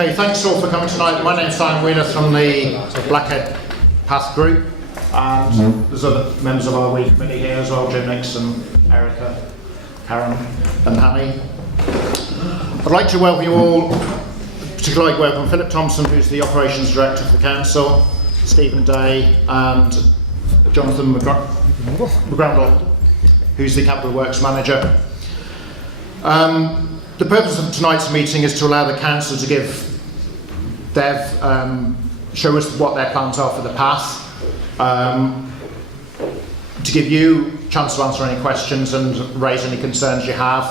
Okay, thanks all for coming tonight. My name's Simon Wheeler from the Blackhead Path Group, and there's other members of our week committee here as well, Jim Nixon, Erica, Karen and Hanny. I'd like to welcome you all, particularly welcome Philip Thompson, who's the Operations Director for the Council, Stephen Day and Jonathan McGrandle, who's the Capital Works Manager. The purpose of tonight's meeting is to allow the Council to give show us what their plans are for the path, to give you a chance to answer any questions and raise any concerns you have,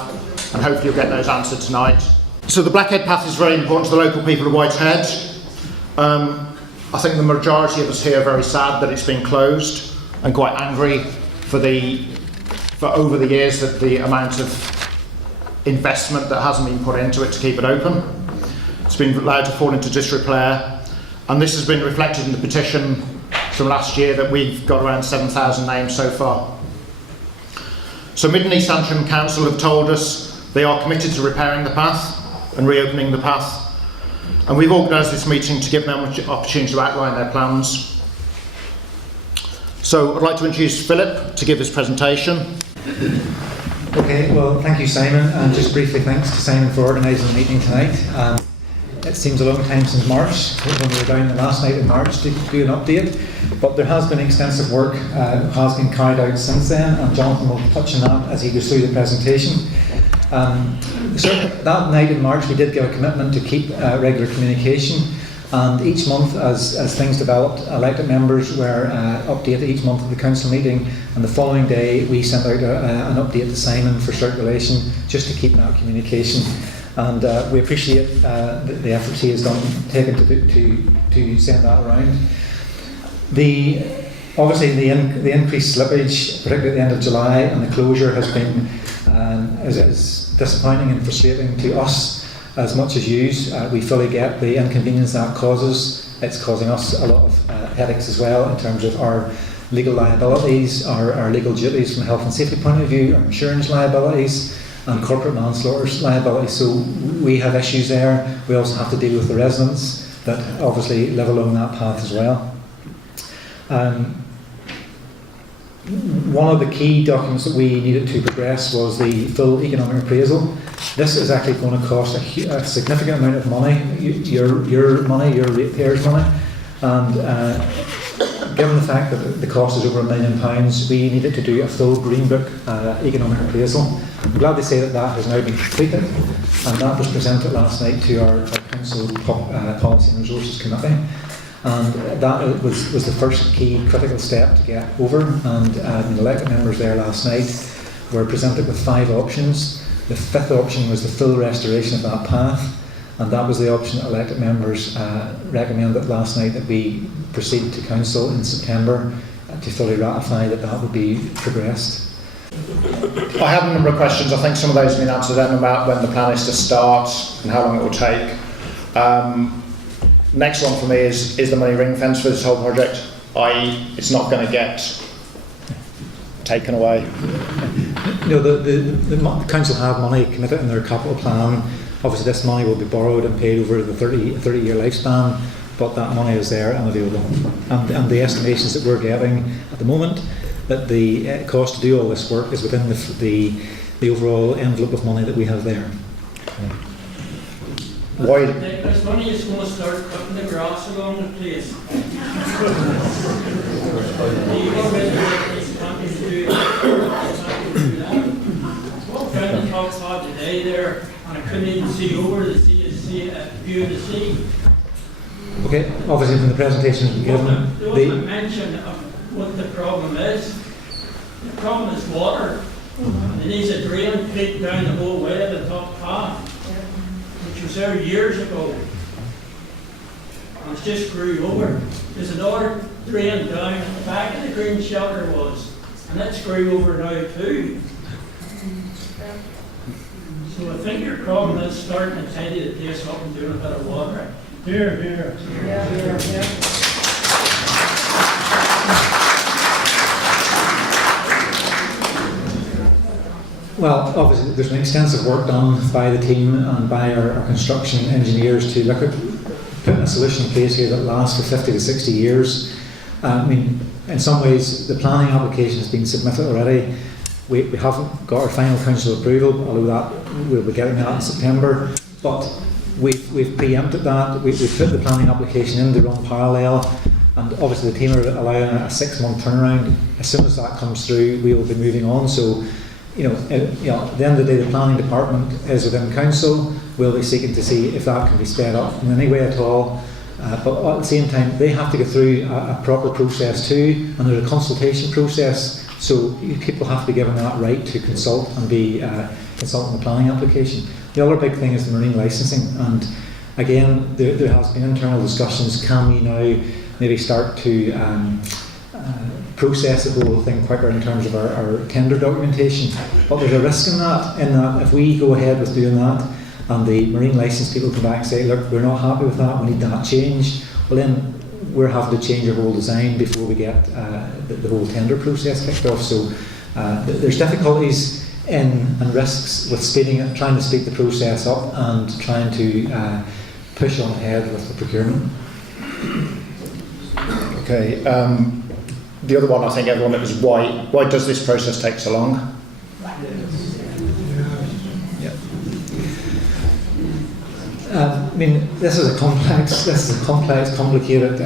and hopefully you'll get those answered tonight. So the Blackhead Path is very important to the local people of Whitehead. I think the majority of us here are very sad that it's been closed, and quite angry for over the years that the amount of investment that hasn't been put into it to keep it open. It's been allowed to fall into disrepair, and this has been reflected in the petition from last year that we've got around 7,000 names so far. So Mid and East Antrim Council have told us they are committed to repairing the path and reopening the path, and we've organised this meeting to give them an opportunity to outline their plans. So I'd like to introduce Philip to give his presentation. Okay, well, thank you, Simon, and just briefly thanks to Simon for organising the meeting tonight. It seems a long time since March, when we were down the last night in March to do an update, but there has been extensive work has been carried out since then, and Jonathan will touch on that as he goes through the presentation. So that night in March we did give a commitment to keep regular communication, and each month as things developed, elected members were updated each month of the council meeting, and the following day we sent out an update to Simon for circulation just to keep that communication. And we appreciate the efforts he has taken to send that around. Obviously the increased slippage, particularly at the end of July, and the closure has been is disappointing and frustrating to us as much as you. We fully get the inconvenience that causes. It's causing us a lot of headaches as well in terms of our legal liabilities, our legal duties from a health and safety point of view, our insurance liabilities and corporate manslaughter's liabilities. So we have issues there. We also have to deal with the residents that obviously live along that path as well. One of the key documents that we needed to progress was the full economic appraisal. This is actually going to cost a significant amount of money, your money, your ratepayers' money, and given the fact that the cost is over £1 million, we needed to do a full Green Book economic appraisal. I'm glad to say that has now been completed, and that was presented last night to our Council Policy and Resources Committee. And that was the first key critical step to get over, and the elected members there last night were presented with 5 options. The 5th option was the full restoration of that path, and that was the option that elected members recommended last night that we proceed to Council in September to fully ratify that would be progressed. I have a number of questions. I think some of those have been answered then about when the plan is to start and how long it will take. Next one for me is the money ring fence for this whole project, i.e. it's not going to get taken away. No, the council have money committed in their capital plan. Obviously this money will be borrowed and paid over the 30-year lifespan, but that money is there and available. And the estimations that we're getting at the moment, that the cost to do all this work is within the overall envelope of money that we have there. Why? This money is going to start cutting the grass along the place. Walked down the top side today there, and I couldn't even see over the sea, view of the sea. Okay, obviously from the presentations we've given, There wasn't a mention of what the problem is. The problem is water. It needs a drain plate down the whole way of the top path, which was there years ago. And it's just grew over. There's another drain down at the back of the green shelter was, and that's grew over now too. So I think your problem is starting to tidy the place up and doing a bit of watering. Here. Well, obviously there's been extensive work done by the team and by our construction engineers to look at putting a solution in place here that lasts for 50 to 60 years. I mean, in some ways the planning application has been submitted already. We haven't got our final council approval, although that we'll be getting that in September. But we've preempted that. We've put the planning application in to run parallel, and obviously the team are allowing a 6-month turnaround. As soon as that comes through, we will be moving on. So, at the end of the day, the planning department is within council. We'll be seeking to see if that can be sped up in any way at all. But at the same time, they have to go through a proper process too, and there's a consultation process. So people have to be given that right to consult and be consulting the planning application. The other big thing is the marine licensing, and again, there has been internal discussions. Can we now maybe start to process the whole thing quicker in terms of our tender documentation? But there's a risk in that if we go ahead with doing that, and the marine licence people come back and say, look, we're not happy with that, we need that changed, well then we're having to change our whole design before we get the whole tender process kicked off. So there's difficulties and risks with trying to speed the process up and trying to push on ahead with the procurement. Okay. The other one, I think everyone knows, is why does this process take so long? I mean, this is a complex, complicated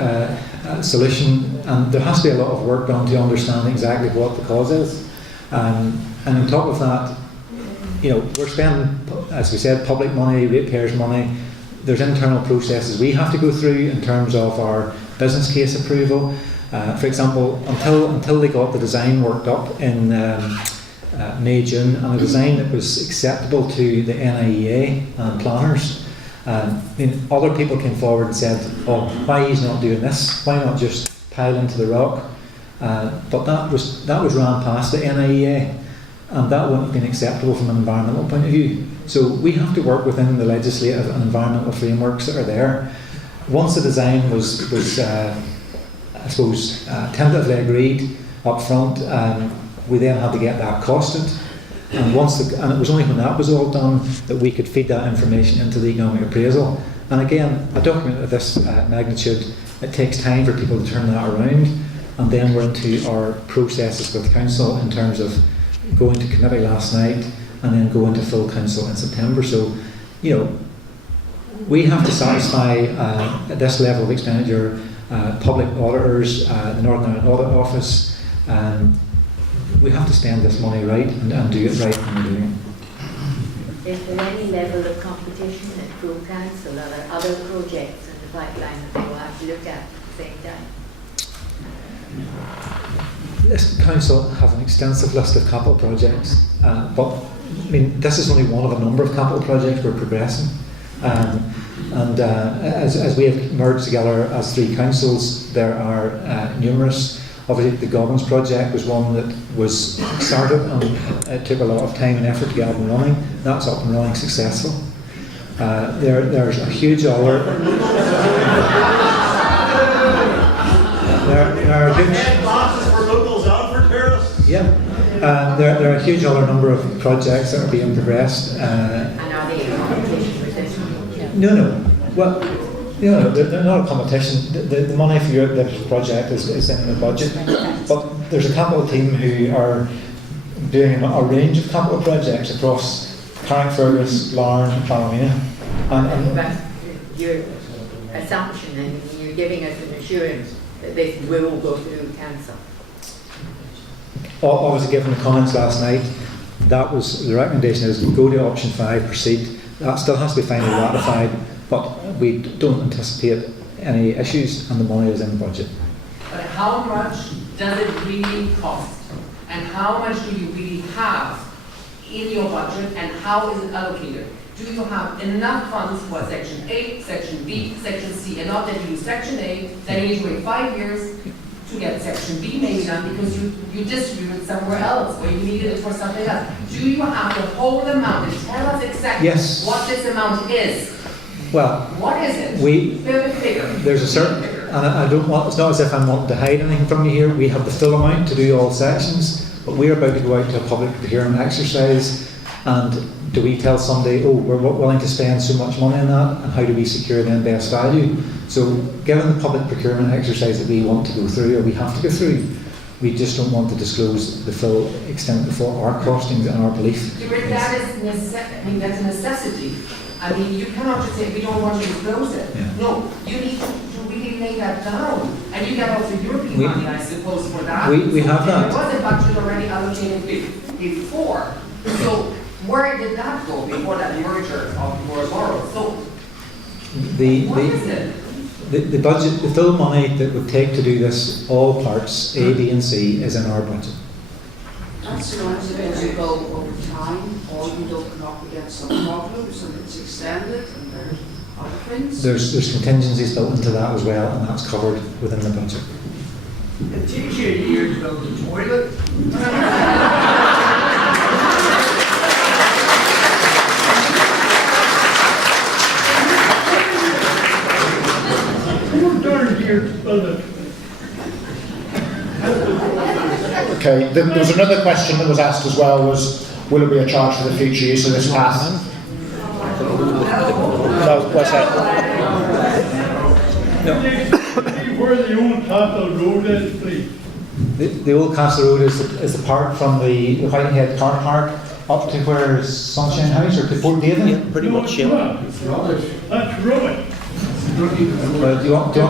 solution, and there has to be a lot of work done to understand exactly what the cause is. And on top of that, we're spending, as we said, public money, ratepayers' money. There's internal processes we have to go through in terms of our business case approval. For example, until they got the design worked up in May, June, and a design that was acceptable to the NIEA and planners. Other people came forward and said, "Oh, why he's not doing this? Why not just pile into the rock?" But that was ran past the NIEA, and that wouldn't have been acceptable from an environmental point of view. So we have to work within the legislative and environmental frameworks that are there. Once the design was I suppose, tentatively agreed up front, we then had to get that costed. And it was only when that was all done that we could feed that information into the economic appraisal. And again, a document of this magnitude, it takes time for people to turn that around. And then we're into our processes with council in terms of going to committee last night and then going to full council in September. So, we have to satisfy at this level of expenditure public auditors, the Northern Ireland Audit Office. We have to spend this money right and do it right when we're doing it. Is there any level of competition at full council? Are there other projects in the pipeline that they will have to look at the same time? This council has an extensive list of capital projects, but this is only one of a number of capital projects we're progressing. As we have merged together as 3 councils, there are numerous. Obviously, the Goggins project was one that was started, and it took a lot of time and effort to get up and running. That's up and running successful. There's a huge other. There are huge. Yeah. There are a huge other number of projects that are being progressed. And are they in competition with this one? No. Well, they're not a competition. The money for this project is in the budget, but there's a capital team who are doing a range of capital projects across Carrickfergus, Larne, and Ballymena. But your assumption, and you're giving us an assurance that this will go through council. Obviously, given the comments last night, that was the recommendation is go to option 5, proceed. That still has to be finally ratified, but we don't anticipate any issues, and the money is in the budget. But how much does it really cost? And how much do you really have in your budget, and how is it allocated? Do you have enough funds for Section A, Section B, Section C, and not that you use Section A, then you need to wait 5 years to get Section B maybe done because you distribute it somewhere else, or you needed it for something else? Do you have the whole amount, and tell us exactly what this amount is? Well, what is it? There's a certain, and I don't want, it's not as if I'm wanting to hide anything from you here. We have the full amount to do all sections, But we're about to go out to a public procurement exercise, and do we tell somebody, oh, we're willing to spend so much money on that, and how do we secure then best value? So given the public procurement exercise that we want to go through, or we have to go through, we just don't want to disclose the full extent of our costings and our belief. Yeah, but that is that's a necessity. I mean, you cannot just say we don't want to disclose it. Yeah. No, you need to really lay that down. And you get also European money, I suppose, for that. We have that. There was a budget already allocated before. So where did that go before that merger of more borrow? So what is it? The budget, the full money that would take to do this, all parts, A, B and C, is in our budget. That's not as you go over time, or you don't come up against some problems and it's extended and there's other things. There's contingencies built into that as well, and that's covered within the budget. It takes you a year to build the toilet. Okay, there was another question that was asked as well, was will there be a charge for the future use of this path? No, what's that? Where the old Castle Road is, please. The old Castle Road is the part from the Whitehead car park up to where Sunshine House or to Port David. Yeah, pretty much, yeah. That's rubbish. Well, do you want Know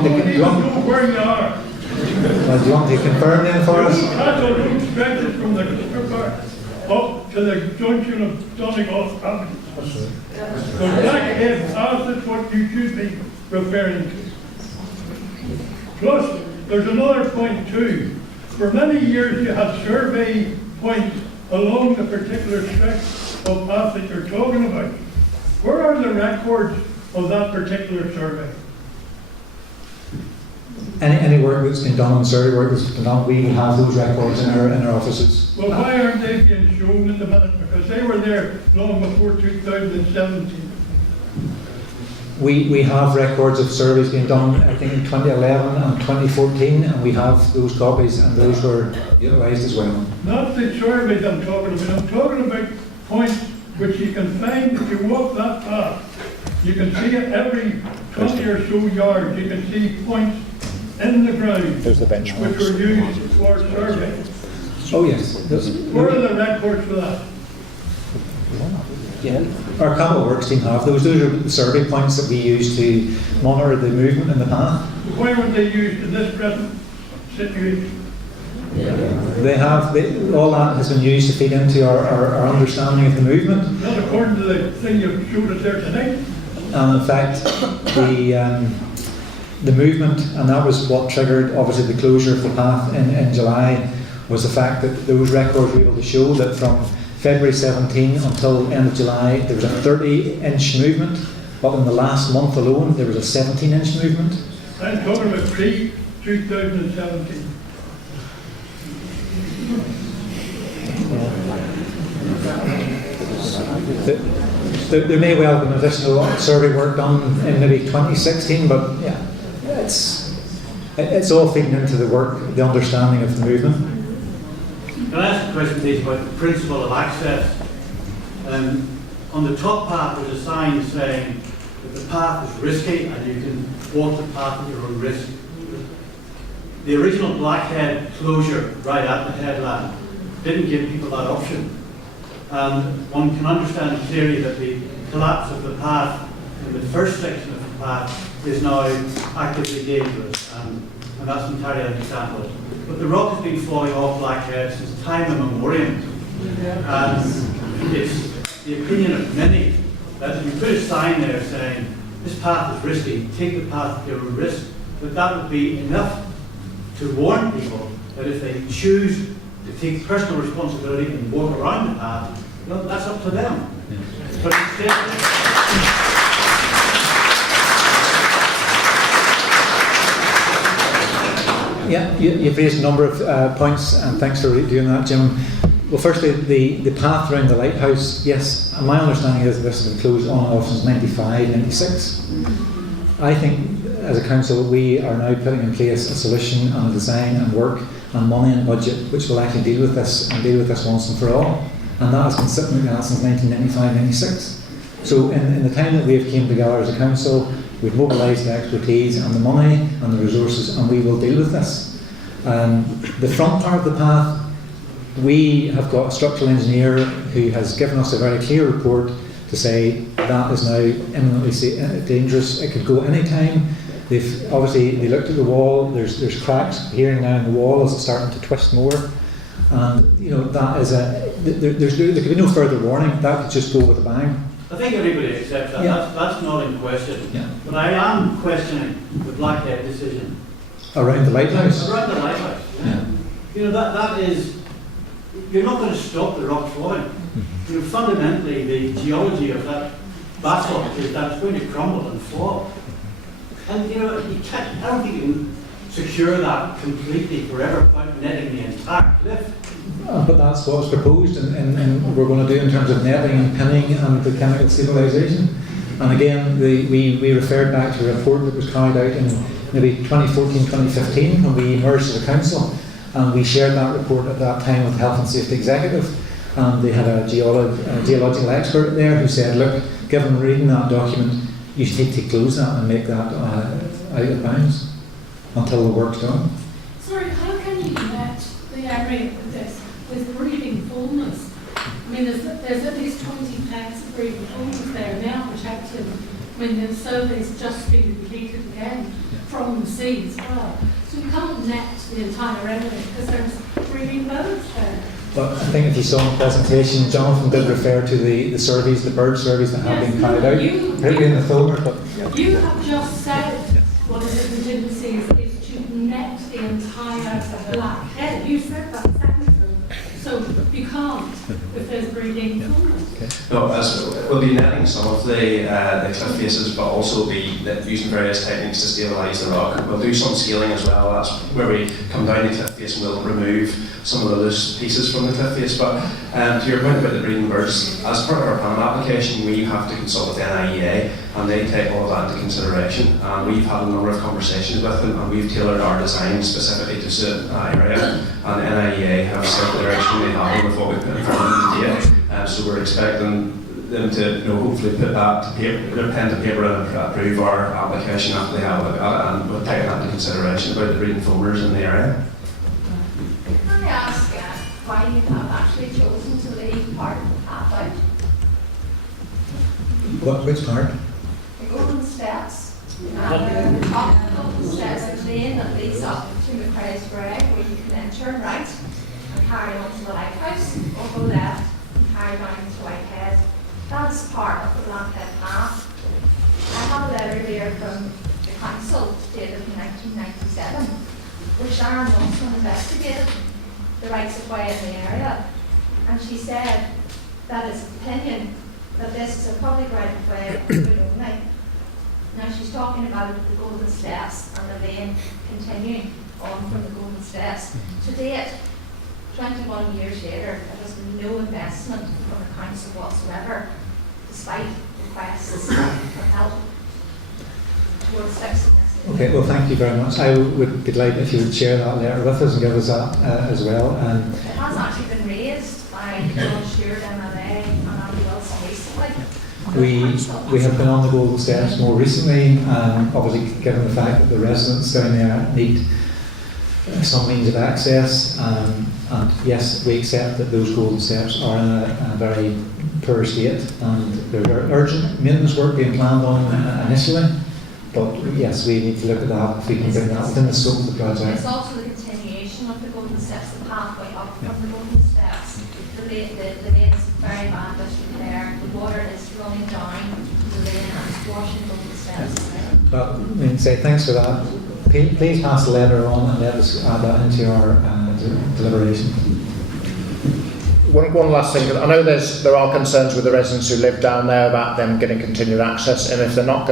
where you are. do you want to confirm then for us? Castle Road stretches from the car park up to the junction of Donegal Avenue. So Blackhead Path is what you should be referring to. Plus, there's another point too. For many years you had survey points along the particular stretch of path that you're talking about. Where are the records of that particular survey? Any work that's been done on survey work that's been done, we have those records in our offices. Well, why aren't they being shown in the minute? Because they were there long before 2017. We have records of surveys being done, I think, in 2011 and 2014, and we have those copies, and those were utilised as well. Not the surveys I'm talking about. I'm talking about points which you can find if you walk that path. You can see it every 20 or so yards. You can see points in the ground. There's the benchmarks. Which were used for survey. Oh yes. Where are the records for that? Yeah. Our capital works team have those. Those are the survey points that we use to monitor the movement in the path. Why weren't they used in this present situation? They have, all that has been used to feed into our understanding of the movement. Not according to the thing you showed us there tonight. And in fact, the movement, and that was what triggered obviously the closure of the path in July, was the fact that those records were able to show that from February 17 until end of July there was a 30-inch movement, but in the last month alone there was a 17-inch movement. I'm talking about pre-2017. There may well have been additional survey work done in maybe 2016, but yeah, it's all feeding into the work, the understanding of the movement. Can I ask a question, please, about the principle of access? On the top path, there's a sign saying that the path is risky and you can walk the path at your own risk. The original Blackhead closure right at the headland didn't give people that option. And one can understand clearly that the collapse of the path in the first section of the path is now actively dangerous, and that's entirely understandable. But the rock has been falling off Blackhead since time immemorial, and it's the opinion of many that if you put a sign there saying this path is risky, take the path at your own risk, that would be enough to warn people that if they choose to take personal responsibility and walk around the path, that's up to them. But instead, yeah, you've raised a number of points, and thanks for doing that, Jim. Well, firstly, the path around the lighthouse, yes, my understanding is this has been closed on and off since 95, 96. I think as a council we are now putting in place a solution and a design and work and money and budget which will actually deal with this and deal with this once and for all. And that has been sitting like that since 1995-96. So in the time that we have came together as a council, we've mobilised the expertise and the money and the resources, and we will deal with this. The front part of the path, we have got a structural engineer who has given us a very clear report to say that is now imminently dangerous. It could go any time. They looked at the wall. There's cracks here now in the wall as it's starting to twist more. And that is there could be no further warning. That could just go with a bang. I think everybody accepts that. Yeah. That's not in question. Yeah. But I am questioning the Blackhead decision. Around the lighthouse. Around the lighthouse. Yeah. That is, you're not going to stop the rock falling. Fundamentally, the geology of that basalt is that it's going to crumble and fall. And you can't. I don't think you can secure that completely forever without netting the entire cliff. But that's what's proposed, and we're going to do in terms of netting and pinning and the chemical stabilisation. And again, we referred back to a report that was carried out in maybe 2014, 2015 when we emerged as a council, and we shared that report at that time with Health and Safety Executive. And they had a geological expert there who said, look, given reading that document, you should need to close that and make that out of bounds until the work's done. Sorry, how can you net the area with this, with breathing fullness? I mean, there's at least 20 tanks of breathing fullness there now protected. I mean, the survey's just been completed again from the sea as well. So you can't net the entire area because there's breathing birds there. But I think if you saw in the presentation, Jonathan did refer to the surveys, the bird surveys that have been carried out, particularly in the filmer. But you have just said one of the contingencies is to net the entire Blackhead. You said that second ago. So you can't if there's breeding fullness. okay. No, we'll be netting some of the cliff faces, but also be using various techniques to stabilise the rock. We'll do some scaling as well. That's where we come down the cliff face and we'll remove some of the loose pieces from the cliff face. But to your point about the breeding birds, as part of our plan application, we have to consult with NIEA, and they take all of that into consideration. And we've had a number of conversations with them, and we've tailored our design specifically to suit that area. And NIEA have said that they're extremely happy with what we've put in front of them today. So we're expecting them to hopefully put that to paper, pen to paper, and approve our application after they have a look at it, and we'll take that into consideration about the breeding foamers in the area. Can I ask why you have actually chosen to leave part of the path out? Which part? The golden steps. And the top of the golden steps, there's a lane that leads up to McCrae's Greg, where you can then turn right and carry on to the lighthouse, or go left and carry down to Whitehead. That's part of the Blackhead Path. I have a letter here from the council dated in 1997, where Sharon Johnson investigated the rights of way in the area, and she said that it's opinion that this is a public right of way only. Now she's talking about the Golden Steps and the lane continuing on from the Golden Steps. To date, 21 years later, there has been no investment from the council whatsoever, despite requests for help towards fixing this. Okay, well, thank you very much. I would be delighted if you would share that letter with us and give us that as well. It has actually been raised by John Stewart, MMA, and Andy Wilson recently. We have been on the Golden Steps more recently, obviously given the fact that the residents down there need some means of access, and yes, we accept that those Golden Steps are in a very poor state, and there's urgent maintenance work being planned on initially. But yes, we need to look at that if we can bring that within the scope of the project. It's also the continuation of the Golden Steps, the pathway up from the Golden Steps. The lane is very bad disrepair. The water is running down the lane and it's washing Golden Steps. Well, I mean, say thanks for that. Please pass the letter on and let us add that into our deliberation. One last thing. I know there are concerns with the residents who live down there about them getting continued access, and if you're not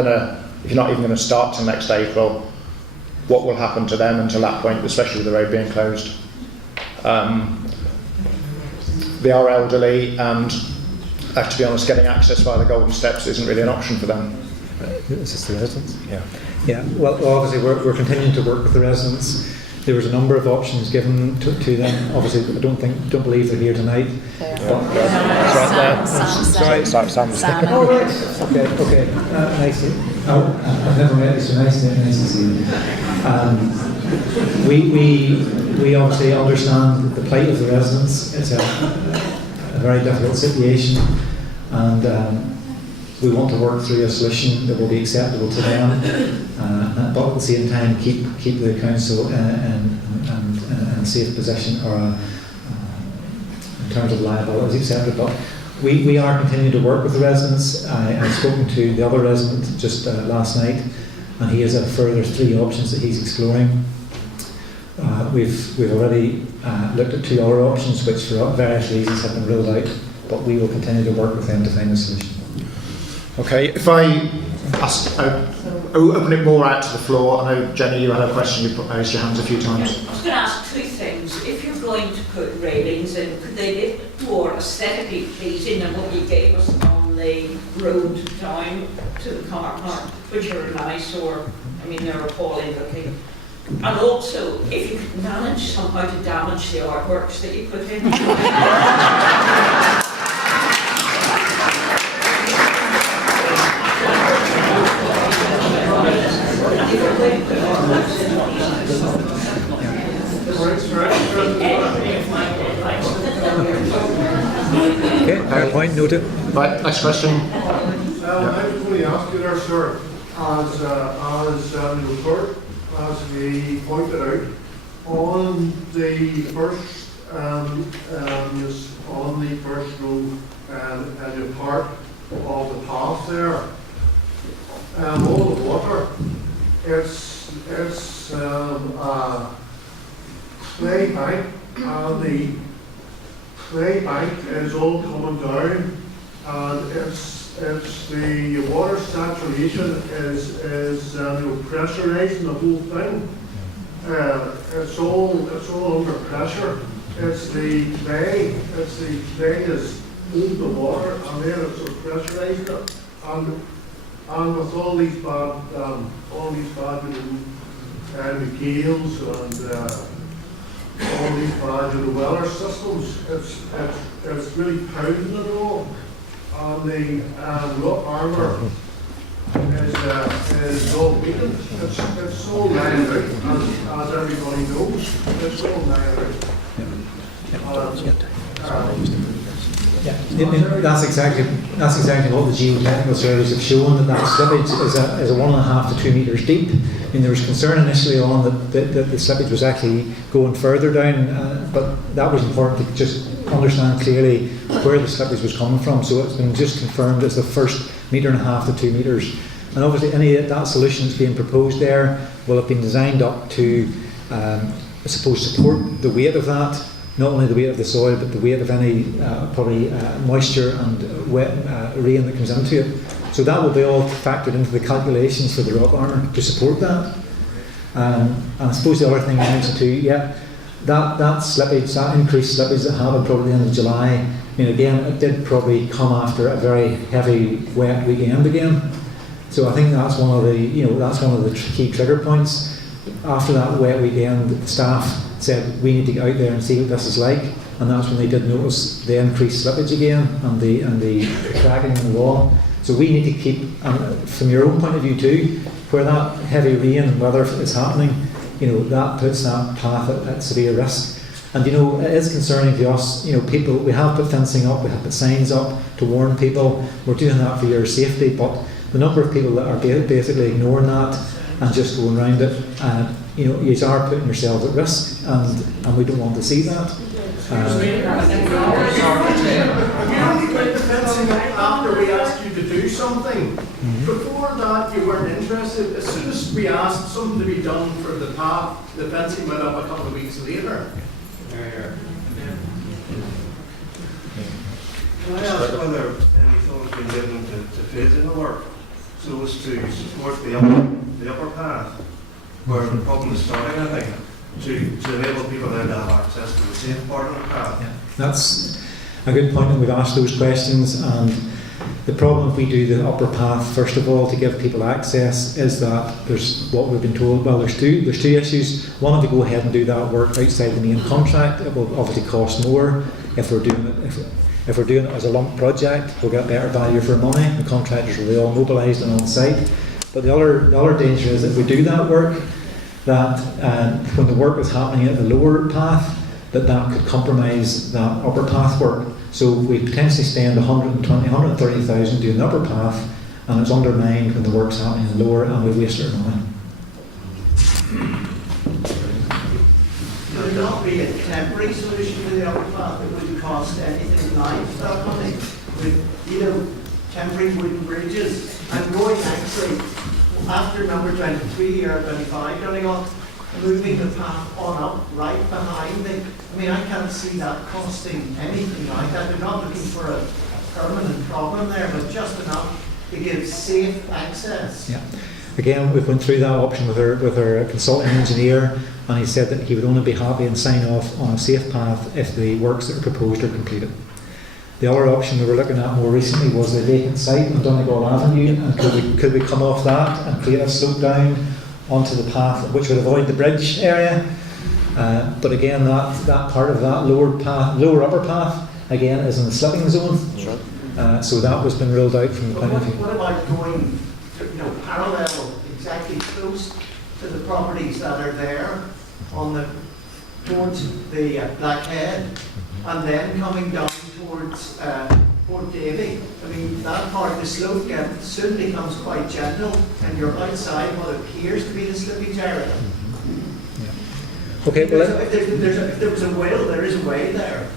even going to start till next April, what will happen to them until that point, especially with the road being closed? They are elderly, and to be honest, getting access via the Golden Steps isn't really an option for them. Is this the residents? Yeah. Yeah. Well, obviously we're continuing to work with the residents. There was a number of options given to them. Obviously, I don't believe they're here tonight. Sorry. Oh, right. Okay. Nice. I've never met you, so nice to see you. We obviously understand the plight of the residents. It's a very difficult situation, and we want to work through a solution that will be acceptable to them, but at the same time keep the council in a safe position, or in terms of liability acceptable. But we are continuing to work with the residents. I've spoken to the other resident just last night, and he has a further 3 options that he's exploring. We've already looked at 2 other options, which for various reasons have been ruled out, but we will continue to work with them to find a solution. Okay, if I open it more out to the floor. I know, Jenny, you had a question, you raised your hands a few times. I was going to ask 2 things. If you're going to put railings in, could they be more aesthetically pleasing than what you gave us on the road down to the car park, which are nice, or, I mean, they're appalling looking. And also, if you could manage somehow to damage the artworks that you put in. Okay, fair point, noted. Right, next question. I was going to ask you there, sir, as the report, as we pointed out, on the first road and the part of the path there, all the water, it's a clay bank, and the clay bank is all coming down, and it's the water saturation is pressurizing the whole thing. It's all under pressure. It's the clay is holding the water, and then it's sort of pressurizing it, and with all these bad gales and all these bad weather systems, it's really pounding it all. And the rock armour is all weakened. It's all lying out, as everybody knows. It's all lying out. That's exactly what the geotechnical surveys have shown, that slippage is a 1.5 to 2 metres deep. I mean, there was concern initially on that the slippage was actually going further down, but that was important to just understand clearly where the slippage was coming from. So it's been just confirmed as the first 1.5 to 2 metres. And obviously any of that solution that's being proposed there will have been designed up to, I suppose, support the weight of that. Not only the weight of the soil, but the weight of any moisture and wet rain that comes into it. So that will be all factored into the calculations for the rock armour to support that. And I suppose the other thing I mentioned too, that slippage, that increased slippage that happened probably at the end of July, I mean, again, it did probably come after a very heavy wet weekend again. So I think that's one of the key trigger points. After that wet weekend, the staff said we need to get out there and see what this is like, and that's when they did notice the increased slippage again and the cracking in the wall. So we need to keep, from your own point of view too, where that heavy rain and weather is happening, that puts that path at severe risk. And it is concerning to us. People, we have put fencing up, we have put signs up to warn people. We're doing that for your safety, but the number of people that are basically ignoring that and just going around it, you are putting yourselves at risk, and we don't want to see that. After we asked you to do something, before that you weren't interested. As soon as we asked something to be done for the path, the fencing went up a couple of weeks later. Can I ask whether any thought has been given to phasing the work so as to support the upper path, where the problem is starting, I think, to enable people then to have access to the safe part of the path? Yeah, that's a good point, and we've asked those questions, and The problem if we do the upper path first of all to give people access is that there's what we've been told. Well, there's two issues. One, if we go ahead and do that work outside the main contract, it will obviously cost more. If we're doing it if we're doing it as a lump project, we'll get better value for money. The contractors will be all mobilised and on site. But the other danger is if we do that work, that when the work is happening at the lower path, that could compromise that upper path work. So we potentially spend 130,000 doing the upper path, and it's undermined when the work's happening in the lower, and we waste our money. Would it not be a temporary solution to the upper path that wouldn't cost anything like that money? With, temporary wooden bridges, and going actually after number 23 or 25 running on, moving the path on up right behind it. I mean, I can't see that costing anything like that. They're not looking for a permanent problem there, but just enough to give safe access. Yeah. Again, we went through that option with our consulting engineer, and he said that he would only be happy and sign off on a safe path if the works that are proposed are completed. The other option we were looking at more recently was the vacant site on Donegal Avenue, and could we come off that and create a slope down onto the path, which would avoid the bridge area. But again, that part of that lower upper path, again, is in the slipping zone. Sure. So that was been ruled out from the point of view. What about going parallel, exactly close to the properties that are there towards the Blackhead, and then coming down towards Port Davy? I mean, that part of the slope soon becomes quite gentle, and you're outside what appears to be the slippage area. Yeah. Okay, well, if there was a will, there is a way there.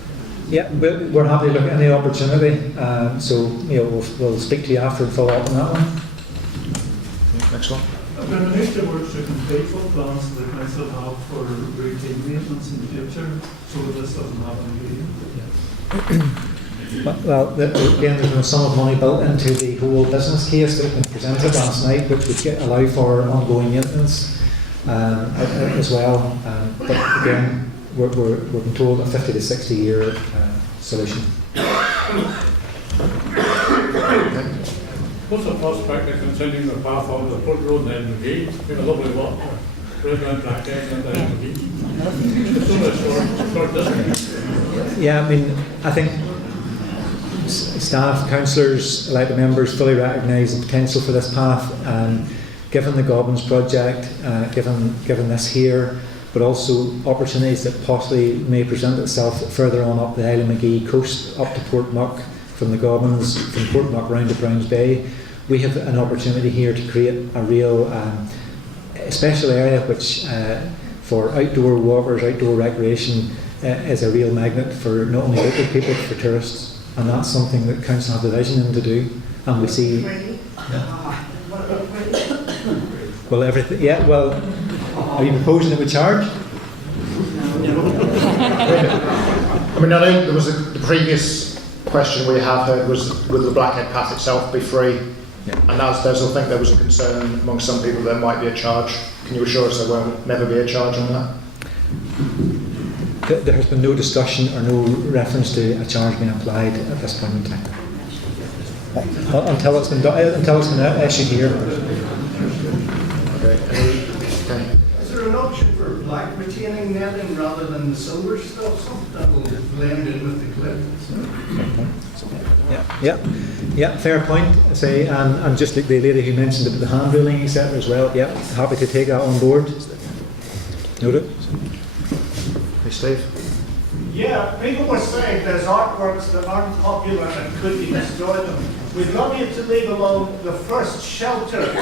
Yeah, we're happy to look at any opportunity. So we'll speak to you after and follow up on that one. Next one. When the nature works to complete, what plans do the council have for routine maintenance in the future so that this doesn't happen again? Well, again, there's been a sum of money built into the whole business case that we presented last night, which would allow for ongoing maintenance as well. But again, we're being told a 50 to 60 year solution. What's the prospect of continuing the path on the Port Road and McGee? It's been a lovely walk. Right around Blackhead and then McGee. It's only a short distance. Yeah, I mean, I think staff, councillors, elected members fully recognise the potential for this path. Given the Goblins project, given this here, but also opportunities that possibly may present itself further on up the Isle of Magee coast, up to Port Muck, from the Goblins, from Port Muck round to Browns Bay. We have an opportunity here to create a real special area which for outdoor walkers, outdoor recreation is a real magnet for not only local people but for tourists, and that's something that council have the vision in to do, and we see. Well, everything. Yeah. Well, are you proposing that we charge? I mean, I know there was the previous question we have heard was, will the Blackhead Path itself be free? Yeah. And I think there was a concern among some people there might be a charge. Can you assure us there will never be a charge on that? There has been no discussion or no reference to a charge being applied at this point in time. Until it's been issued here. Okay. Is there an option for black retaining netting rather than the silver stuff? Something that will blend in with the cliff. Yeah, fair point. Say, and just like the lady who mentioned about the hand ruling, etc. as well. Yeah, happy to take that on board. Noted. Hey, Steve. Yeah, people were saying there's artworks that aren't popular and could be destroyed them. We'd love you to leave alone the first shelter.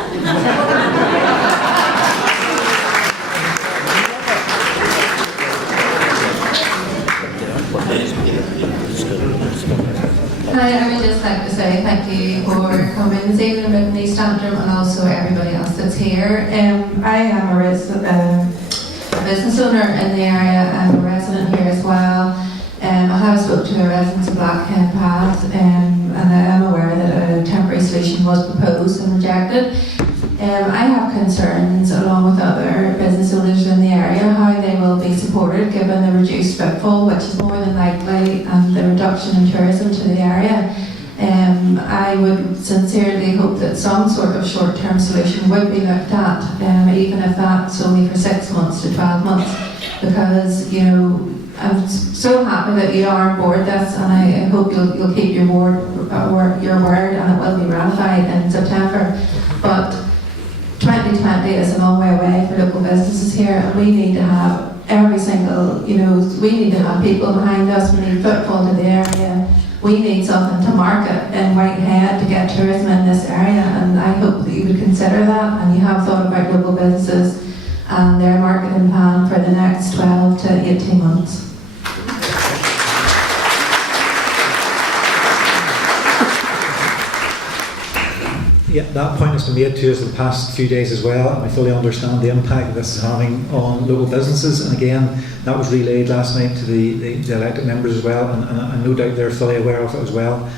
Hi, I would just like to say thank you for coming this evening with me, Stanton, and also everybody else that's here. I am a business owner in the area and a resident here as well. I have spoken to the residents of Blackhead Path, and I am aware that a temporary solution was proposed and rejected. I have concerns, along with other business owners in the area, how they will be supported given the reduced footfall, which is more than likely, and the reduction in tourism to the area. I would sincerely hope that some sort of short-term solution would be looked at, even if that's only for 6 months to 12 months, because, you know, I'm so happy that you are on board this, and I hope you'll keep your word, and it will be ratified in September. But 2020 is a long way away for local businesses here, and we need to have every single, you know, we need to have people behind us, we need footfall to the area, we need something to market in Whitehead to get tourism in this area, and I hope that you would consider that, and you have thought about local businesses and their marketing plan for the next 12 to 18 months. Yeah, that point has been made to us in the past few days as well, and I fully understand the impact this is having on local businesses. And again, that was relayed last night to the elected members as well, and no doubt they're fully aware of it as well.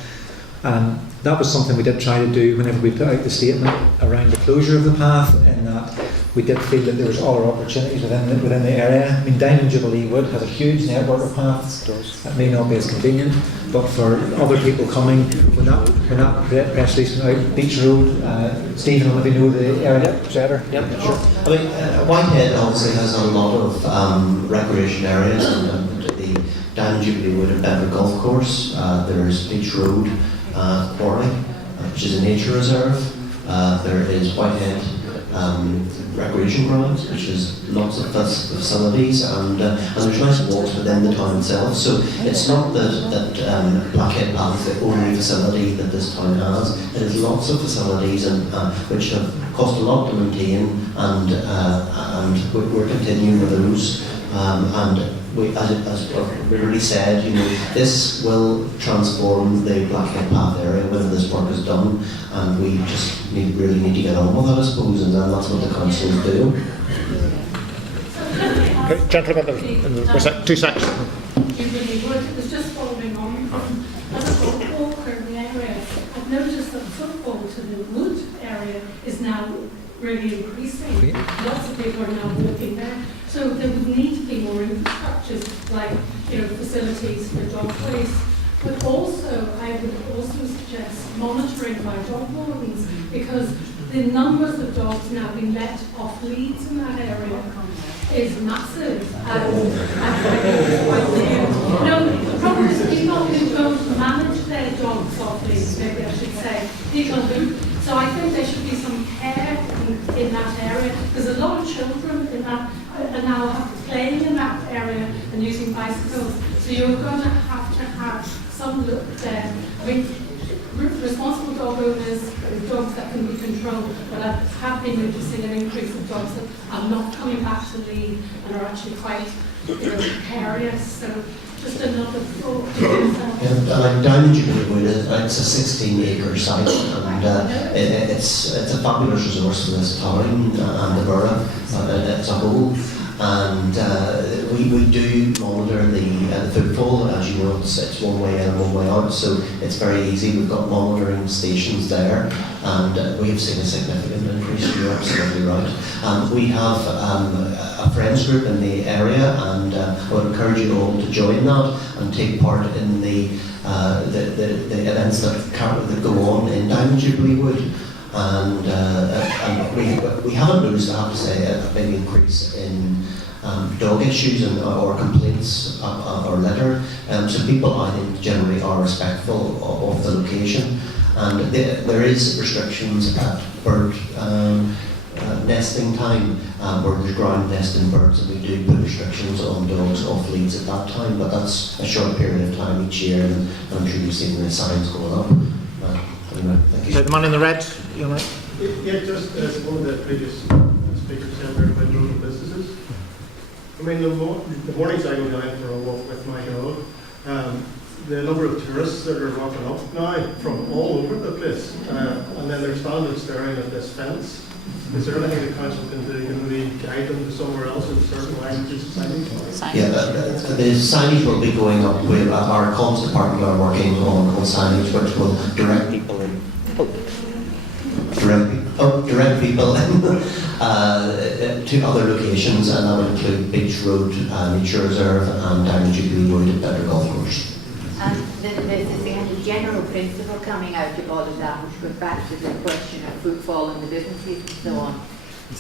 That was something we did try to do whenever we put out the statement around the closure of the path, in that we did feel that there was other opportunities within the area. I mean, Diamond Jubilee Wood has a huge network of paths. That may not be as convenient, but for other people coming, when that press release went out, Beach Road, Stephen, if you know the area better. Yep, sure. I mean, Whitehead obviously has a lot of recreation areas, and the Diamond Jubilee Wood and Bedford Golf Course. There's Beach Road Quarry, which is a nature reserve. There is Whitehead recreation grounds, which is lots of facilities, and there's nice walks within the town itself. So it's not that Blackhead Path is the only facility that this town has. It has lots of facilities and which have cost a lot to maintain, and we're continuing with those. And as we already said, you know, this will transform the Blackhead Path area when this work is done, and we just really need to get on with it, I suppose, and then that's what the council is doing. Okay, gentlemen, was that 2 seconds? You really would. It was just following on from, as a walker in the area, I've noticed that footfall to the wood area is now really increasing. Lots of people are now walking there. So there would need to be more infrastructures, like, you know, facilities for dog waste. But also, I would also suggest monitoring by dog wardens, because the numbers of dogs now being let off leads in that area is massive. The problem is people who don't manage their dogs off leads, maybe I should say. People who. So I think there should be some care in that area. There's a lot of children in that are now playing in that area and using bicycles. So you're going to have some look there. I mean, responsible dog owners, dogs that can be controlled, but I have been noticing an increase of dogs that are not coming back to lead and are actually quite, you know, precarious. So just another thought. Like Diamond Jubilee Wood, it's a 16-acre site, and it's a fabulous resource for this town and the borough as a whole. And we do monitor the footfall. As you know, it's one way in and one way out, so it's very easy. We've got monitoring stations there, and we have seen a significant increase. You're absolutely right. We have a friends group in the area, and I would encourage you all to join that and take part in the events that go on in Diamond Jubilee Wood. And we haven't noticed, I have to say, a big increase in dog issues or complaints or litter. So people, I think, generally are respectful of the location. And there is restrictions at bird nesting time, where there's ground nesting birds, and we do put restrictions on dogs off leads at that time, but that's a short period of time each year, and I'm sure you've seen the signs going up. Anyway, thank you. So the man in the red, you know. Yeah, just as one of the previous speakers said there about local businesses. I mean, the mornings I go down for a walk with my dog, the number of tourists that are walking up now from all over the place, and then they're standing staring at this fence. Is there anything the council can do? Can we guide them to somewhere else in certain languages? Yeah, the signage will be going up. Our comms department are working on signage which will direct people in. Direct people to other locations, and that would include Beach Road, Nature Reserve, and Diamond Jubilee Wood and Bedford Golf Course. And the general principle coming out of all of that, which goes back to the question of footfall in the businesses and so on.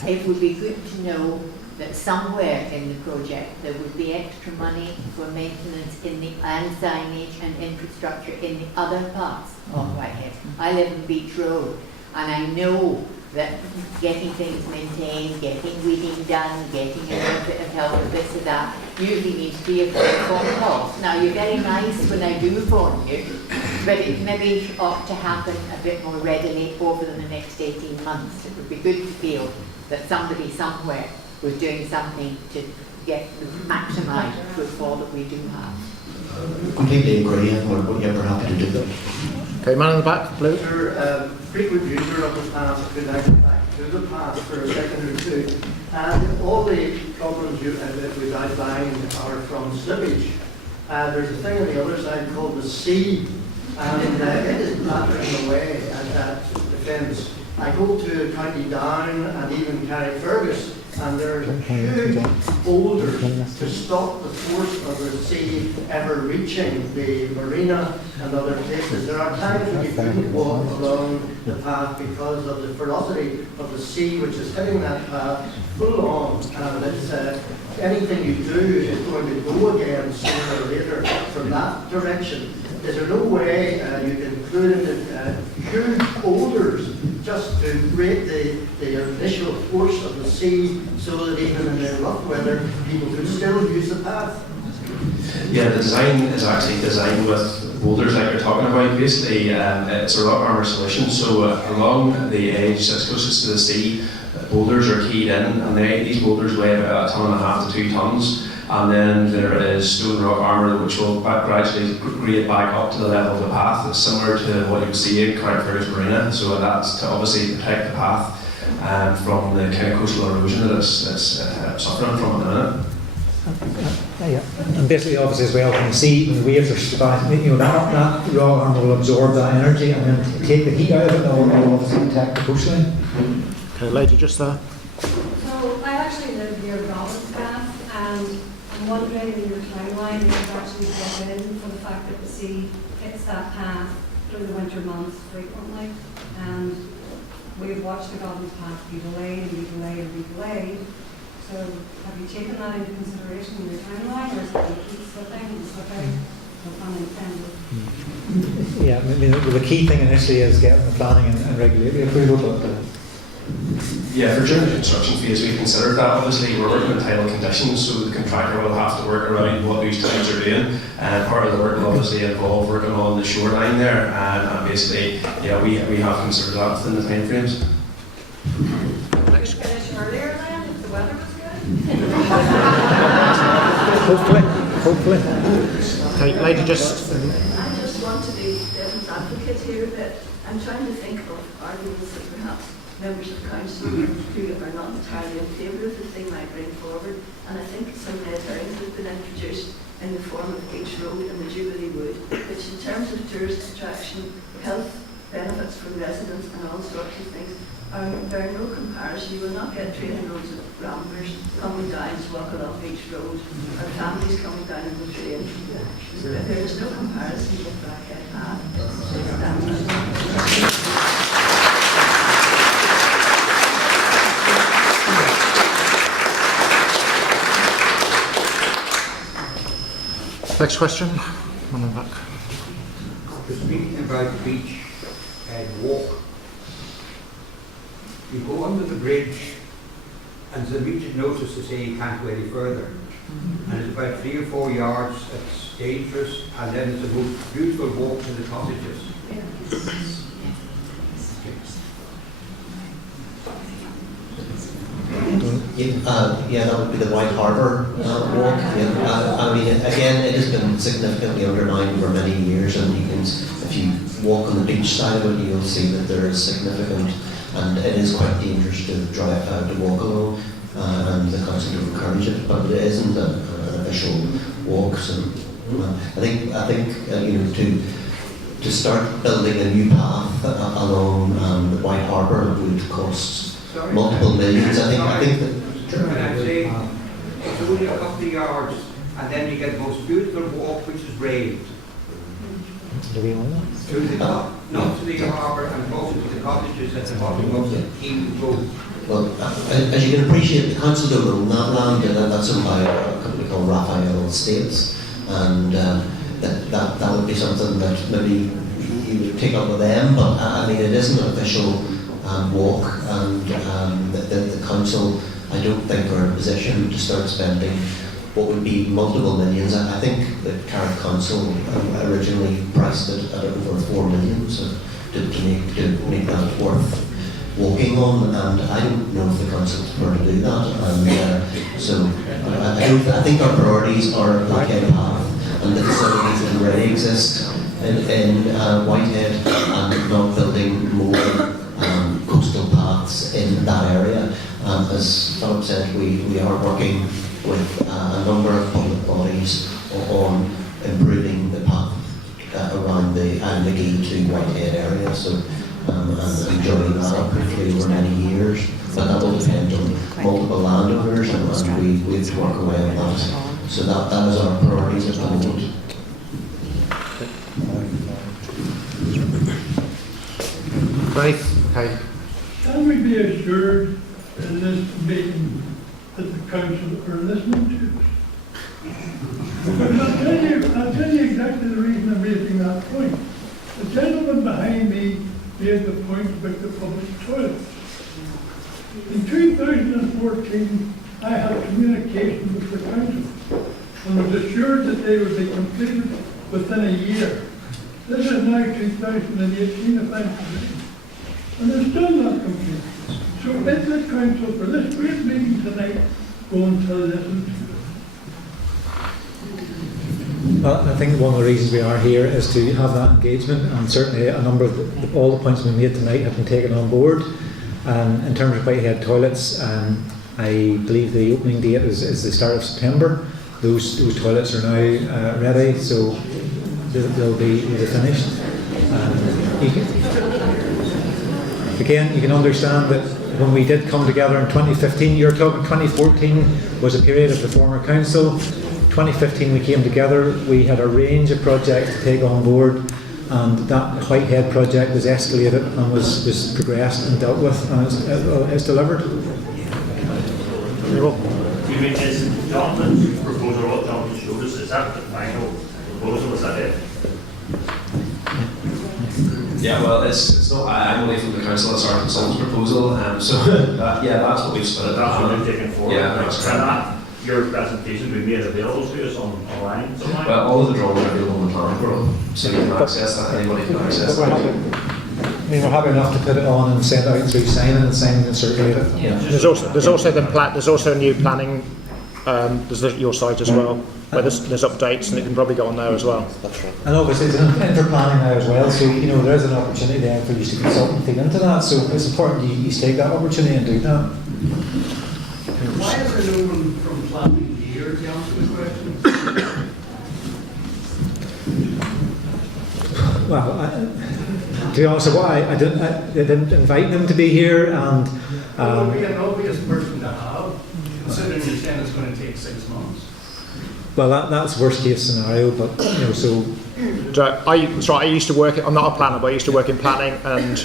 It would be good to know that somewhere in the project there would be extra money for maintenance and signage and infrastructure in the other parts of Whitehead. I live in Beach Road, and I know that getting things maintained, getting weeding done, getting a little bit of help with this and that, usually needs 3 or 4 phone calls. Now, you're very nice when I do phone you, but it maybe ought to happen a bit more readily over the next 18 months. It would be good to feel that somebody somewhere was doing something to get the maximised footfall that we do have. Completely agree, and we're happy to do that. Okay, man in the back, blue. Frequent user of the path, could I get back to the path for a second or two? And all the problems that we've outlined are from slippage. There's a thing on the other side called the sea, and it is blattering away at that defence. I go to County Down and even Carrickfergus, and there's huge boulders to stop the force of the sea ever reaching the marina and other places. There are times when you couldn't walk along the path because of the ferocity of the sea which is hitting that path full on, and it's, anything you do is going to go again sooner or later from that direction. Is there no way you can include in the huge boulders just to break the initial force of the sea so that even in the rough weather people could still use the path? Yeah, the design is actually designed with boulders like you're talking about. Basically, it's a rock armour solution, so along the edge that's closest to the sea, boulders are keyed in, and these boulders weigh about 1.5 to 2 tons. And then there is stone rock armour which will gradually grade back up to the level of the path. It's similar to what you would see in Carrickfergus Marina, so that's to obviously protect the path from the kind of coastal erosion that it's suffering from at the minute. Yeah, and basically, obviously, as well, when the sea, when the waves are surviving, that rock armour will absorb that energy and then take the heat out of it, and will obviously protect the coastline. Okay, lady just there. So I actually live near Robbins Path, and I'm wondering in your timeline if you've actually built in for the fact that the sea hits that path through the winter months frequently, and we've watched the Robbins Path be delayed and be delayed and be delayed. So have you taken that into consideration in your timeline, or is it going to keep slipping and slipping? No pun intended. Yeah, I mean, the key thing initially is getting the planning and regulatory approval. Yeah, for during the construction phase we considered that. Obviously we're working on tidal conditions, so the contractor will have to work around what those tides are doing, and part of the work will obviously involve working on the shoreline there, and basically, yeah, we have considered that within the time frames. Next. Finish earlier then, if the weather was good? Hopefully. Okay, lady just... I just want to be devil's advocate here, that I'm trying to think of arguments that perhaps members of council who are not entirely in favour of the thing might bring forward, and I think some red herrings have been introduced in the form of Beach Road and the Jubilee Wood, which in terms of tourist attraction, health benefits for residents and all sorts of things, there are no comparison. You will not get train loads of ramblers coming down to walk along Beach Road, or families coming down in the train. There is no comparison with Blackhead Path. Next question. One in the back. Speaking about the beach walk, you go under the bridge and the immediate notice to say you can't go any further. And it's about 3 or 4 yards, it's dangerous, and then it's the most beautiful walk to the cottages. Yeah, that would be the White Harbour walk. Yeah. I mean, again, it has been significantly undermined for many years, and you can, if you walk on the beach side of it, you'll see that there is significant, and it is quite dangerous to drive to walk along, and the council do encourage it, but it isn't an official walk. So I think to start building a new path along the White Harbour would cost multiple millions. I think that. When I say it's only a couple of yards, and then you get the most beautiful walk, which is raised. Do we want that? To the, not to the harbour and also to the cottages at the bottom of the Key Road. Well, as you can appreciate, the council don't own that land, that's owned by a company called Raphael Estates, and that would be something that maybe you would take up with them, but I mean, it isn't an official walk, and the council, I don't think, are in a position to start spending what would be multiple millions. I think the Carrick Council originally priced it at over 4 million, so to make that worth walking on, and I don't know if the council is prepared to do that. And so I think our priorities are Blackhead Path and the facilities that already exist in Whitehead, and not building more coastal paths in that area. As Philip said, we are working with a number of public bodies on improving the path around the Gate to Whitehead area. So and enjoying that hopefully over many years, but that will depend on multiple landowners, and we have to work away on that. So that is our priorities at the moment. Right, okay. Can we be assured in this meeting that the council are listening to us? Because I'll tell you exactly the reason I'm making that point. The gentleman behind me made the point about the public toilets. In 2014, I had communication with the council and was assured that they would be completed within a year. This is now 2018, if I'm correct, and they're still not complete. So let the council, for this great meeting tonight, go and listen to it. Well, I think one of the reasons we are here is to have that engagement, and certainly a number of all the points we made tonight have been taken on board. In terms of Whitehead toilets, I believe the opening date is the start of September. Those toilets are now ready, so they'll be finished. Again, you can understand that when we did come together in 2015, you're talking 2014 was a period of the former council. 2015 we came together, we had a range of projects to take on board, and that Whitehead project was escalated and was progressed and dealt with, and it's delivered. You mean is Jonathan's proposal, what Jonathan showed us, is that the final proposal, is that it? Yeah, well, it's not, I'm only from the council, it's our consultant's proposal, so yeah, that's what we've split it. That's what we've taken forward. Yeah, that's correct. Your presentation will be made available to us online somewhere? Well, all of the drawings are available on the planning portal, so you can access that, anybody can access that. We're happy enough to put it on and send it out through signing and circulate it. Yeah. There's also a new planning. There's your site as well, where there's updates, and it can probably go on there as well. That's right. And obviously it's for planning now as well, so there is an opportunity there for you to consult and feed into that. So it's important you take that opportunity and do that. Why is there no one from planning here to answer the question? Well, to be honest, I didn't invite them to be here, and It would be an obvious person to have, considering you're saying it's going to take 6 months. well, that's worst case scenario. But so I used to work. I'm not a planner, but I used to work in planning, and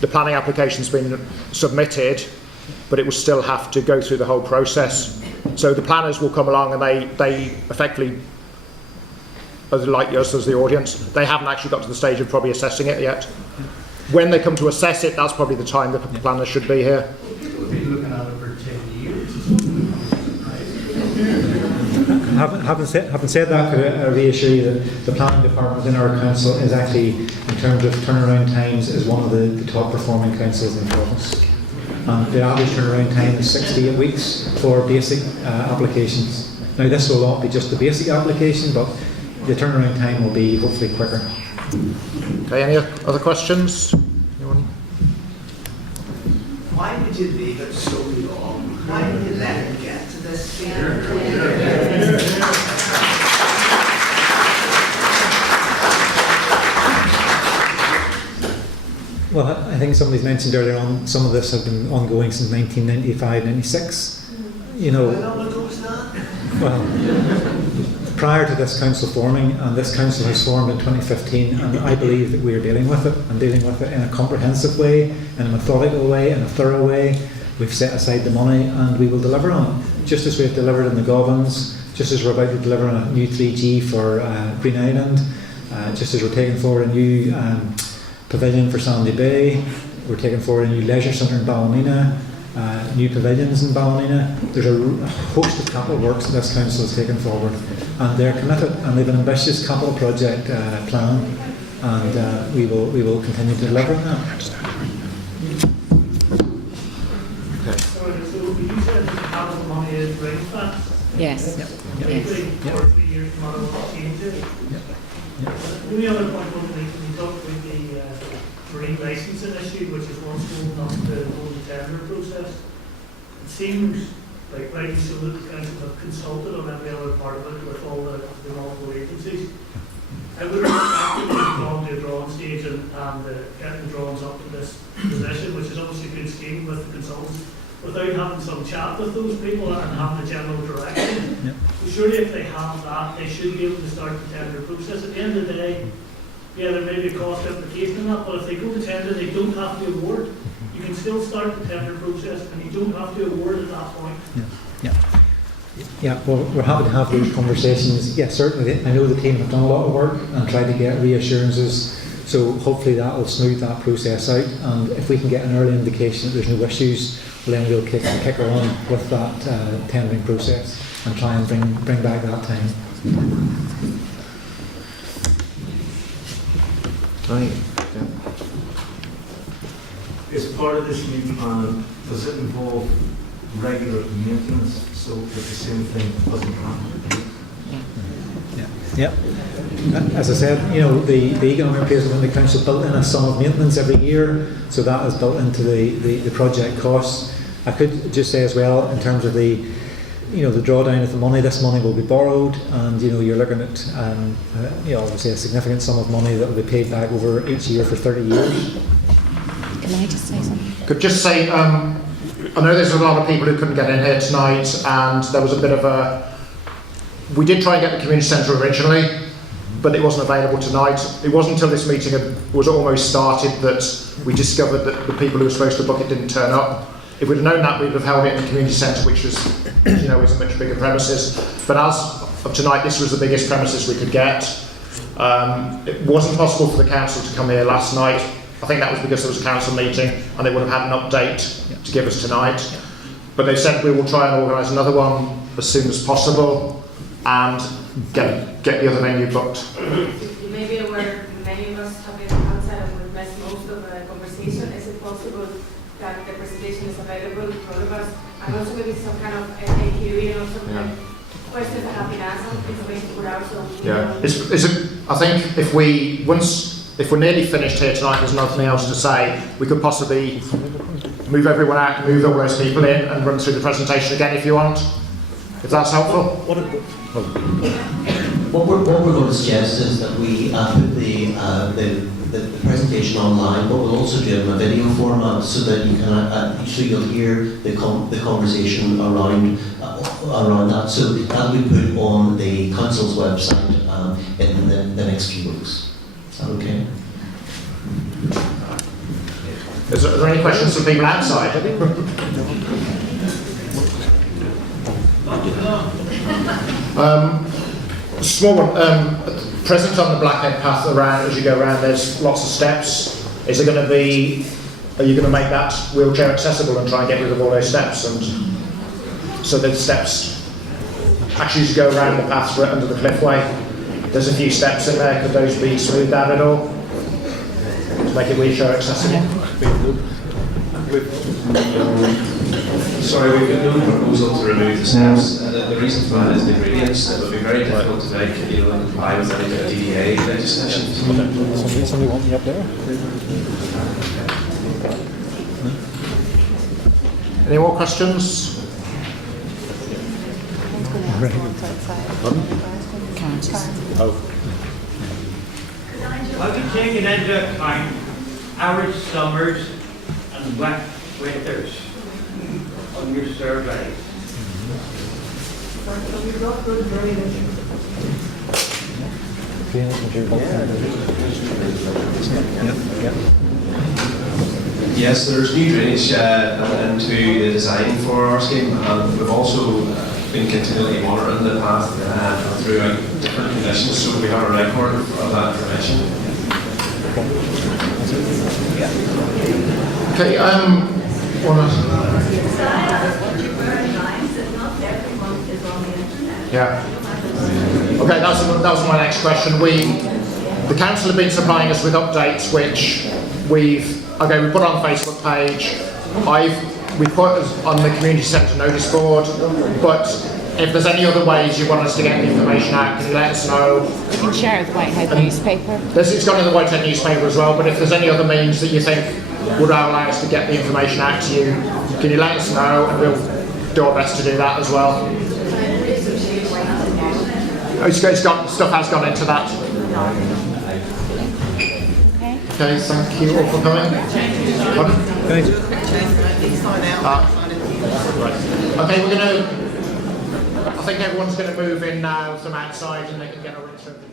the planning application's been submitted, but it will still have to go through the whole process. So the planners will come along, and they effectively, like us as the audience, they haven't actually got to the stage of probably assessing it yet. When they come to assess it, that's probably the time the planners should be here. People have been looking at it for 10 years. having said that, could I reassure you that the planning department in our council is actually, in terms of turnaround times, is one of the top performing councils in the province. And the average turnaround time is 68 weeks for basic applications. Now this will not be just the basic application, but the turnaround time will be hopefully quicker. Okay, any other questions? Anyone? Why did you leave it so long? Why did you let it get to this stage? Well, I think somebody's mentioned earlier on, some of this have been ongoing since 1995, 96. How long ago was that? Well, prior to this council forming, and this council has formed in 2015, and I believe that we are dealing with it, and dealing with it in a comprehensive way, in a methodical way, in a thorough way. We've set aside the money, and we will deliver on it, just as we have delivered in the Gobbins, just as we're about to deliver on a new 3G for Green Island, just as we're taking forward a new pavilion for Sandy Bay, we're taking forward a new leisure centre in Ballymena, new pavilions in Ballymena. There's a host of capital works that this council has taken forward, and they're committed, and they have an ambitious capital project plan, and we will continue to deliver on that. So you said that the capital money is ring fence? Yes. Basically, 4 or 3 years from now, we'll change it. The only other point we talked about the marine licensing issue, which is once going up the whole tender process. It seems like rightly so that the council have consulted on every other part of it with all the multiple agencies. I would have expected to have gone to a drawing stage and getting the drawings up to this position, which is obviously a good scheme with the consultants, without having some chat with those people and having a general direction. Yep. So surely if they have that, they should be able to start the tender process. At the end of the day, yeah, there may be a cost implication in that, but if they go to tender, they don't have to award. You can still start the tender process and you don't have to award at that point. Yeah, well, we're happy to have those conversations. Yeah, certainly. I know the team have done a lot of work and tried to get reassurances, so hopefully that will smooth that process out. And if we can get an early indication that there's no issues, well, then we'll kick on with that tendering process and try and bring back that time. Right. As part of this new plan, does it involve regular maintenance so that the same thing doesn't happen? Yeah. As I said, you know, the economic appraisal in the council built in a sum of maintenance every year, so that is built into the project costs. I could just say as well, in terms of the drawdown of the money, this money will be borrowed, and you're looking at obviously a significant sum of money that will be paid back over each year for 30 years. Can I just say something? Could just say, I know there's a lot of people who couldn't get in here tonight, and there was a bit of we did try and get the community centre originally, but it wasn't available tonight. It wasn't until this meeting was almost started that we discovered that the people who were supposed to book it didn't turn up. If we'd have known that, we'd have held it in the community centre, which was, is a much bigger premises. But as of tonight, this was the biggest premises we could get. It wasn't possible for the council to come here last night. I think that was because there was a council meeting and they would have had an update to give us tonight. But they said we will try and organise another one as soon as possible and get the other venue booked. You may be aware, many of us have been outside and we've missed most of the conversation. Is it possible that the presentation is available for all of us? And also maybe some kind of FAQ, some questions that have been asked, information put out. So I think if we're nearly finished here tonight, there's nothing else to say, we could possibly move everyone out, move all those people in and run through the presentation again if you want, if that's helpful. What we're going to suggest is that we put the presentation online, but we'll also do it in a video format so that you can so you'll hear the conversation around that. So that will be put on the council's website in the next few weeks. Is that okay? Is there any questions from people outside? Small one. Present on the Blackhead Path around, as you go around, there's lots of steps. Are you going to make that wheelchair accessible and try and get rid of all those steps? And so the steps, actually as you go around the path under the cliffway, there's a few steps in there. Could those be smoothed out at all to make it wheelchair accessible? Sorry, we've got no proposal to remove the steps. The reason for that is the gradients. It would be very difficult to make and comply with any DDA legislation. Somebody want me up there? Any more questions? Have you taken into account average summers and wet winters on your survey? we've got good drainage. Yes, there's new drainage into the design for our scheme, and we've also been continually monitoring the path throughout different conditions, so we have a record of that information. Okay, yeah. Okay, that was my next question. The council have been supplying us with updates, which we put on the Facebook page. We put on the community centre notice board, but if there's any other ways you want us to get the information out, can you let us know? You can share it with the Whitehead newspaper. It's gone in the Whitehead newspaper as well, but if there's any other means that you think would allow us to get the information out to you, can you let us know, and we'll do our best to do that as well. Stuff has gone into that. Okay, thank you all for coming. Okay, I think everyone's going to move in now from outside and they can get a rinse of the